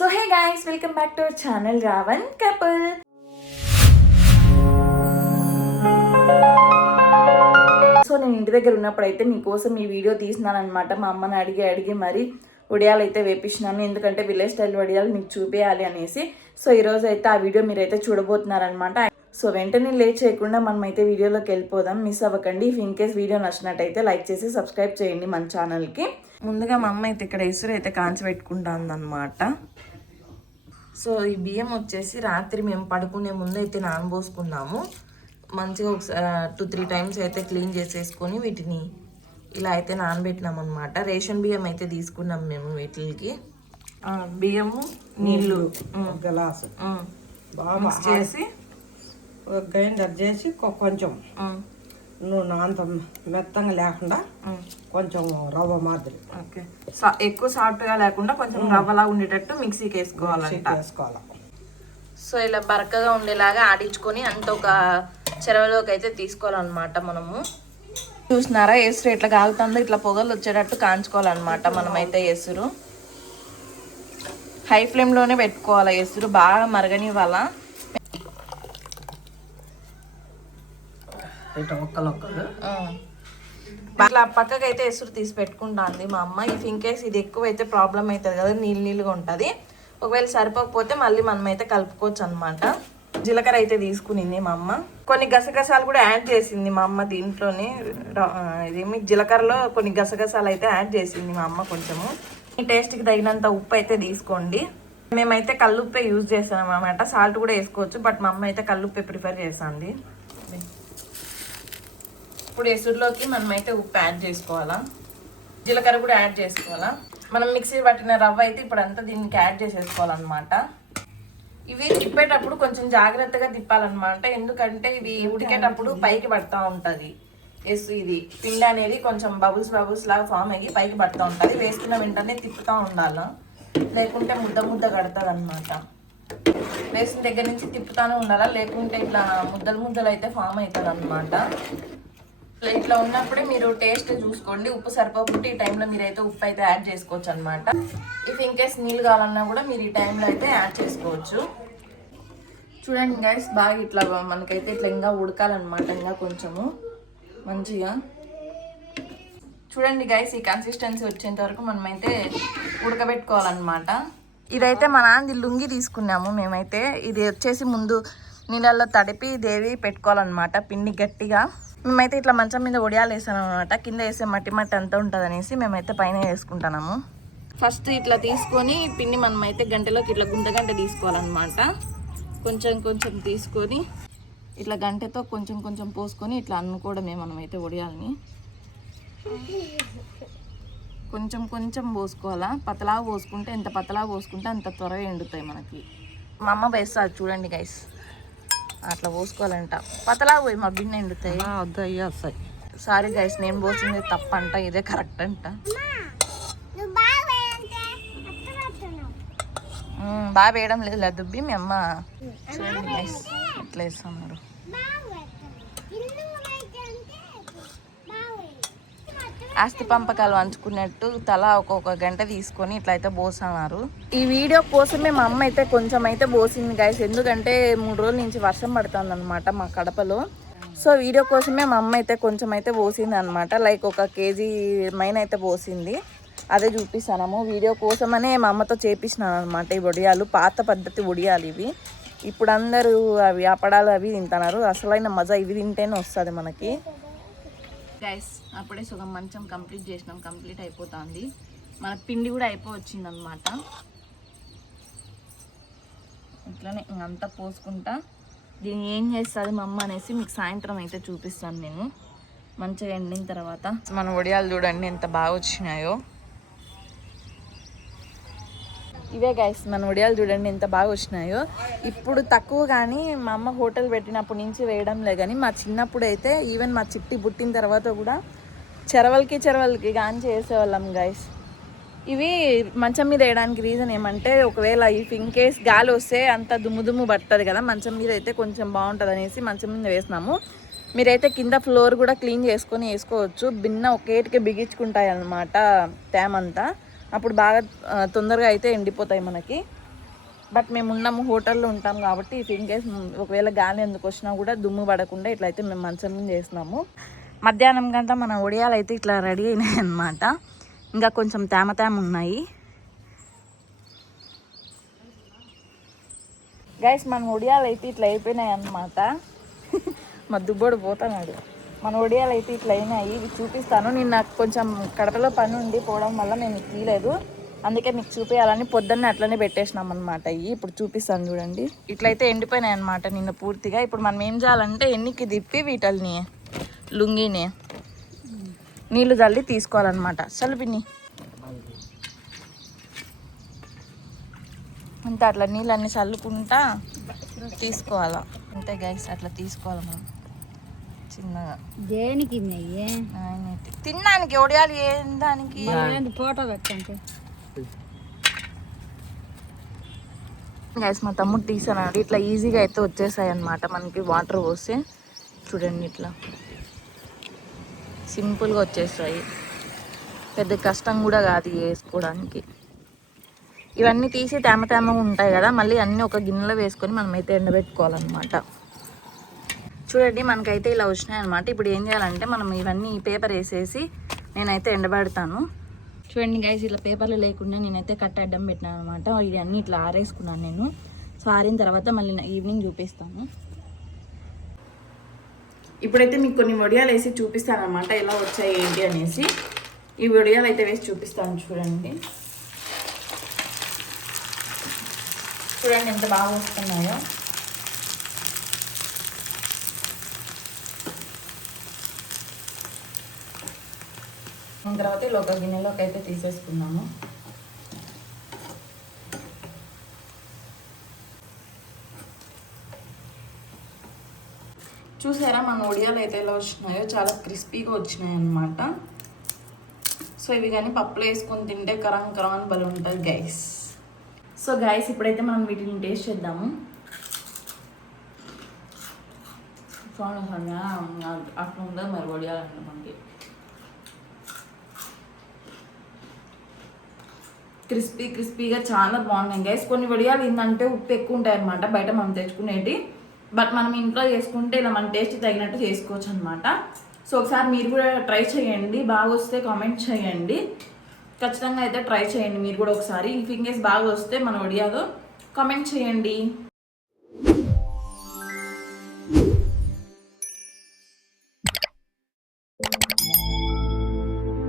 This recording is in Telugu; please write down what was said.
So hey guys, welcome back to our channel Ravan couple. So నేను ఇంటి దగ్గర ఉన్నప్పుడు అయితే మీకోసం ఈ వీడియో తీసినాను అనమాట. మా అమ్మని అడిగి మరి వడియాలు అయితే వేపించినాను, ఎందుకంటే విలేజ్ స్టైల్ వడియాలు మీకు చూపించాలి అనేసి. సో ఈరోజు అయితే ఆ వీడియో మీరైతే చూడబోతున్నారనమాట. సో వెంటనే లేట్ చేయకుండా మనం అయితే వీడియోలోకి వెళ్ళిపోదాం. మిస్ అవ్వకండి. ఇఫ్ ఇన్ కేస్ వీడియో నచ్చినట్టయితే లైక్ చేసి సబ్స్క్రైబ్ చేయండి మన ఛానల్కి. ముందుగా మా అమ్మ అయితే ఇక్కడ ఎసురు అయితే కాంచి పెట్టుకుంటుంది అనమాట. సో ఈ బియ్యం వచ్చేసి రాత్రి మేము పడుకునే ముందు అయితే నానబోసుకున్నాము. మంచిగా ఒక 2-3 టైమ్స్ అయితే క్లీన్ చేసేసుకొని వీటిని ఇలా అయితే నానబెట్టినాం అనమాట. రేషన్ బియ్యం అయితే తీసుకున్నాం మేము వీటికి. బియ్యము నీళ్ళు గ్లాసు బాగా చేసి గ్రైండర్ చేసి కొంచెం నువ్వు అంత మెత్తంగా లేకుండా కొంచెం రవ్వ మాదిరి. ఓకే, ఎక్కువ సాఫ్ట్గా లేకుండా కొంచెం రవ్వలా ఉండేటట్టు మిక్సీకి వేసుకోవాలి. సో ఇలా బరకగా ఉండేలాగా ఆడించుకొని అంత ఒక చెరవలోకి అయితే తీసుకోవాలన్నమాట. మనము చూసినారా ఎసురు ఇట్లా కాగుతుందో ఇట్లా పొగలు వచ్చేటట్టు కాంచుకోవాలన్నమాట. మనమైతే ఎసురు హై ఫ్లేమ్లోనే పెట్టుకోవాలి. ఎసురు బాగా మరగనివ్వాల. ఇట్లా పక్కకి అయితే ఎసురు తీసి పెట్టుకుంటుంది మా అమ్మ. ఇఫ్ ఇన్ కేస్ ఇది ఎక్కువ అయితే ప్రాబ్లం అవుతుంది కదా, నీళ్ళుగా ఉంటుంది. ఒకవేళ సరిపోకపోతే మళ్ళీ మనం అయితే కలుపుకోవచ్చు అనమాట. జీలకర్ర అయితే తీసుకునింది మా అమ్మ. కొన్ని గసగసాలు కూడా యాడ్ చేసింది మా అమ్మ దీంట్లోనే. ఇదేమి జీలకర్రలో కొన్ని గసగసాలు అయితే యాడ్ చేసింది మా అమ్మ. కొంచెము ఈ టేస్ట్కి తగినంత ఉప్పు అయితే తీసుకోండి. మేమైతే కల్లుప్పే యూజ్ చేస్తాం అన్నమాట. సాల్ట్ కూడా వేసుకోవచ్చు, బట్ మా అమ్మ అయితే కల్లుప్పే ప్రిఫర్ చేస్తుంది. ఇప్పుడు ఎసురులోకి మనమైతే ఉప్పు యాడ్ చేసుకోవాలా, జీలకర్ర కూడా యాడ్ చేసుకోవాలా. మనం మిక్సీ పట్టిన రవ్వ అయితే ఇప్పుడు అంతా దీనికి యాడ్ చేసేసుకోవాలన్నమాట. ఇవి తిప్పేటప్పుడు కొంచెం జాగ్రత్తగా తిప్పాలన్నమాట, ఎందుకంటే ఇవి ఉడికేటప్పుడు పైకి పడుతూ ఉంటుంది. ఇది పిండి అనేది కొంచెం బబుల్స్ లాగా ఫామ్ అయ్యి పైకి పడుతూ ఉంటుంది. వేసుకున్న వెంటనే తిప్పుతూ ఉండాలి, లేకుంటే ముద్ద కడుతుంది అనమాట. వేసిన దగ్గర నుంచి తిప్పుతానే ఉండాలా, లేకుంటే ఇట్లా ముద్దలు అయితే ఫామ్ అవుతుంది అనమాట. ఇట్లా ఉన్నప్పుడే మీరు టేస్ట్ చూసుకోండి. ఉప్పు సరిపోకుంటే ఈ టైంలో మీరైతే ఉప్పు అయితే యాడ్ చేసుకోవచ్చు అనమాట. ఇఫ్ ఇన్ కేస్ నీళ్ళు కావాలన్నా కూడా మీరు ఈ టైంలో అయితే యాడ్ చేసుకోవచ్చు. చూడండి గైస్, బాగా ఇట్లా మనకైతే ఇట్లా ఇంకా ఉడకాలన్నమాట. ఇంకా కొంచెము మంచిగా చూడండి గైస్, ఈ కన్సిస్టెన్సీ వచ్చేంత వరకు మనమైతే ఉడకబెట్టుకోవాలన్నమాట. ఇదైతే మా నాన్నది లుంగి తీసుకున్నాము మేమైతే. ఇది వచ్చేసి ముందు నీళ్ళల్లో తడిపి దేవి పెట్టుకోవాలన్నమాట పిండి గట్టిగా. మేమైతే ఇట్లా మంచం మీద వడియాలు వేసాను అనమాట. కింద వేసే మట్టి అంతా ఉంటుంది అనేసి మేమైతే పైన వేసుకుంటున్నాము. ఫస్ట్ ఇట్లా తీసుకొని పిండి మనమైతే గంటలోకి ఇట్లా గుంట తీసుకోవాలన్నమాట. కొంచెం తీసుకొని ఇట్లా గంటతో కొంచెం పోసుకొని ఇట్లా అనుకోవడమే మనమైతే వడియాలని. కొంచెం పోసుకోవాలా. పతలా పోసుకుంటే ఎంత పతలా పోసుకుంటే అంత త్వరగా ఎండుతాయి మనకి. మా అమ్మ వేస్తారు చూడండి గైస్, అట్లా పోసుకోవాలంట. పతలా పోయి మా బిన్న ఎండుతాయి. వస్తాయి. సారీ గైస్, నేను పోసింది తప్పంట, ఇదే కరెక్ట్ అంట. బాగా వేయడం లేదు దుబ్బి మీ అమ్మ. చూడండి గైస్ ఎట్లా వేస్తున్నారు. ఆస్తి పంపకాలు పంచుకున్నట్టు తలా ఒక్కొక్క గంట తీసుకొని ఇట్లా అయితే పోస్తున్నారు. ఈ వీడియో కోసమే మా అమ్మ అయితే కొంచెం అయితే పోసింది గైస్, ఎందుకంటే 3 రోజుల నుంచి వర్షం పడుతుంది అనమాట మా కడపలో. సో వీడియో కోసమే మా అమ్మ అయితే కొంచెం అయితే పోసింది అనమాట. లైక్ 1 కేజీ మైన్ అయితే పోసింది. అదే చూపిస్తాము. వీడియో కోసమనే మా అమ్మతో చేపించినాను అనమాట. ఈ వడియాలు పాత పద్ధతి వడియాలు ఇవి. ఇప్పుడు అందరూ అవి అప్పడాలు అవి తింటున్నారు. అసలైన మజా ఇవి తింటేనే వస్తుంది మనకి. గైస్ అప్పుడే సుగం మంచం కంప్లీట్ అయిపోతుంది. మన పిండి కూడా అయిపోవచ్చింది అనమాట. ఇట్లనే అంతా పోసుకుంటా దీన్ని ఏం చేస్తుంది మా అమ్మ అనేసి మీకు సాయంత్రం అయితే చూపిస్తాను నేను. మంచిగా ఎండిన తర్వాత మన వడియాలు చూడండి ఎంత బాగా వచ్చినాయో. ఇవే గైస్ మన వడియాలు చూడండి ఎంత బాగా వచ్చినాయో. ఇప్పుడు తక్కువ, కానీ మా అమ్మ హోటల్ పెట్టినప్పటి నుంచి వేయడంలే. కానీ మా చిన్నప్పుడు అయితే ఈవెన్ మా చిట్టి పుట్టిన తర్వాత కూడా చెరవలకి కానీ చేసేవాళ్ళం గైస్. ఇవి మంచం మీద వేయడానికి రీజన్ ఏమంటే, ఒకవేళ ఇఫ్ ఇన్ కేస్ గాలి వస్తే అంత దుమ్ము పడుతుంది కదా, మంచం మీద అయితే కొంచెం బాగుంటుంది అనేసి మంచం మీద వేసినాము. మీరైతే కింద ఫ్లోర్ కూడా క్లీన్ చేసుకొని వేసుకోవచ్చు. బిన్న ఒకేటికి బిగించుకుంటాయి అన్నమాట తేమంతా. అప్పుడు బాగా తొందరగా అయితే ఎండిపోతాయి మనకి. బట్ మేము ఉన్నాము హోటల్లో ఉంటాం కాబట్టి ఇన్ కేస్ ఒకవేళ గాలి ఎందుకు వచ్చినా కూడా దుమ్ము పడకుండా ఇట్లయితే మేము మంచం మీద చేస్తున్నాము. మధ్యాహ్నం గంట మన ఒడియాలు అయితే ఇట్లా రెడీ అయినాయి అన్నమాట. ఇంకా కొంచెం తేమ ఉన్నాయి గైస్. మన ఒడియాలు అయితే ఇట్లా అయిపోయినాయి అన్నమాట. మా దుబ్బోడు పోతున్నాడు. మన ఒడియాలు అయితే ఇట్లా అయినాయి. ఇవి చూపిస్తాను. నేను నాకు కొంచెం కడపలో పని ఉండి పోవడం వల్ల నేను తీయలేదు, అందుకే మీకు చూపించాలని పొద్దున్నే అట్లనే పెట్టేసినాం అనమాట. ఇవి ఇప్పుడు చూపిస్తాను చూడండి. ఇట్లయితే ఎండిపోయినాయి అనమాట నిన్న పూర్తిగా. ఇప్పుడు మనం ఏం చేయాలంటే ఎన్నికి తిప్పి వీటల్ని లుంగిని నీళ్లు చల్లి తీసుకోవాలన్నమాట. చల్లుపిన్ని అంతే, అట్లా నీళ్ళన్నీ చల్లుకుంటా తీసుకోవాలా. అంతే గైస్, అట్లా తీసుకోవాలి మనం చిన్నగా. దేనికి తినడానికి ఒడియాలు ఏం దానికి ఫోటో పెట్టండి గైస్. మా తమ్ముడు తీసానండి. ఇట్లా ఈజీగా అయితే వచ్చేసాయి అనమాట మనకి. వాటర్ పోస్తే చూడండి ఇట్లా సింపుల్గా వచ్చేస్తాయి. పెద్ద కష్టం కూడా కాదు వేసుకోవడానికి. ఇవన్నీ తీసి తేమగా ఉంటాయి కదా, మళ్ళీ అన్నీ ఒక గిన్నెలో వేసుకొని మనమైతే ఎండబెట్టుకోవాలన్నమాట. చూడండి మనకైతే ఇలా వచ్చినాయి అనమాట. ఇప్పుడు ఏం చేయాలంటే మనం ఇవన్నీ పేపర్ వేసేసి నేనైతే ఎండబెడతాను. చూడండి గైస్, ఇలా పేపర్లు లేకుండా నేనైతే కట్ట అడ్డం పెట్టినాను అనమాట. ఇవన్నీ ఇట్లా ఆరేసుకున్నాను నేను. సో ఆరిన తర్వాత మళ్ళీ ఈవినింగ్ చూపిస్తాను. ఇప్పుడైతే మీకు కొన్ని వడియాలు వేసి చూపిస్తాను అనమాట, ఎలా వచ్చాయి ఏంటి అనేసి. ఈ వడియాలు అయితే వేసి చూపిస్తాను చూడండి. చూడండి ఎంత బాగా వస్తున్నాయో. తర్వాత ఇలా ఒక గిన్నెలోకి అయితే తీసేసుకున్నాము. చూసారా మన ఒడియాలు అయితే ఎలా వచ్చినాయో, చాలా క్రిస్పీగా వచ్చినాయి అన్నమాట. సో ఇవి కానీ పప్పులో వేసుకొని తింటే కరం కరం అని బలం ఉంటుంది గైస్. సో గైస్, ఇప్పుడైతే మనం వీటిని టేస్ట్ చేద్దాము. చూడండి అట్లా ఉండదు మరి వడియాలంటే మనకి. క్రిస్పీగా చాలా బాగున్నాయి గైస్. కొన్ని వడియాలు ఏంటంటే ఉప్పు ఎక్కువ ఉంటాయి అనమాట బయట మనం తెచ్చుకునేటి. బట్ మనం ఇంట్లో చేసుకుంటే ఇలా మన టేస్ట్ తగినట్టు చేసుకోవచ్చు అనమాట. సో ఒకసారి మీరు కూడా ట్రై చేయండి. బాగా వస్తే కామెంట్ చేయండి. ఖచ్చితంగా అయితే ట్రై చేయండి మీరు కూడా ఒకసారి. ఇఫ్ ఇన్ కేస్ బాగా వస్తే మన వడియాలో కామెంట్ చేయండి.